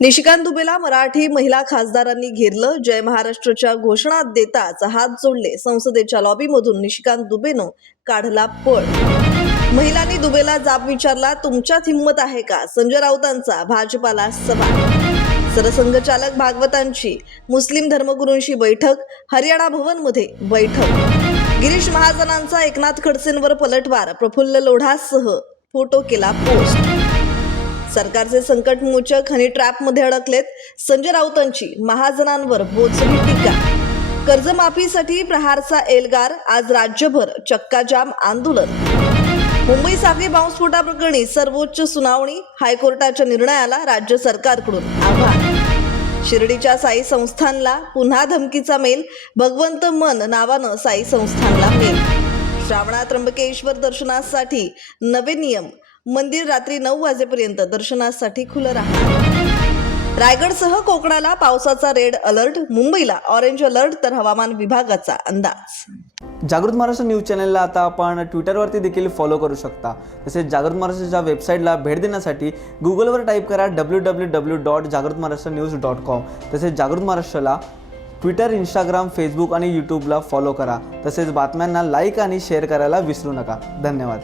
निशिकांत दुबेला मराठी महिला खासदारांनी घेरलं. जय महाराष्ट्रच्या घोषणा देताच हात जोडले. संसदेच्या लॉबीमधून निशिकांत दुबेनं काढला पळ. महिलांनी दुबेला जाब विचारला तुमच्यात हिंमत आहे का? संजय राऊतांचा भाजपाला सभा सरसंघचालक भागवतांची मुस्लिम धर्मगुरूंशी बैठक हरियाणा भवनमध्ये बैठक. गिरीश महाजनांचा एकनाथ खडसेंवर पलटवार प्रफुल्ल लोढासह फोटो केला पोस्ट. सरकारचे संकटमोचक हनी ट्रॅपमध्ये अडकलेत संजय राऊतांची महाजनांवर बोचरी टीका. कर्जमाफीसाठी प्रहारचा एल्गार आज राज्यभर चक्काजाम आंदोलन. मुंबई साखळी बॉम्बस्फोटाप्रकरणी सर्वोच्च सुनावणी हायकोर्टाच्या निर्णयाला राज्य सरकारकडून आव्हान. शिर्डीच्या साई संस्थानला पुन्हा धमकीचा मेल भगवंत मन नावानं साई संस्थानला मेल. श्रावणात त्र्यंबकेश्वर दर्शनासाठी नवे नियम मंदिर रात्री नऊ वाजेपर्यंत दर्शनासाठी खुलं राहणार रायगडसह कोकणाला पावसाचा रेड अलर्ट मुंबईला ऑरेंज अलर्ट तर हवामान विभागाचा अंदाज. जागृत महाराष्ट्र न्यूज चॅनलला आता आपण ट्विटरवरती देखील फॉलो करू शकता. तसेच जागृत महाराष्ट्राच्या वेबसाईटला भेट देण्यासाठी गुगलवर टाईप करा डब्ल्यू डब्ल्यू डब्ल्यू डॉट जागृत महाराष्ट्र न्यूज डॉट कॉम तसेच जागृत महाराष्ट्राला ट्विटर इंस्टाग्राम फेसबुक आणि यूट्यूबला फॉलो करा. तसेच बातम्यांना लाईक आणि शेअर करायला विसरू नका. धन्यवाद.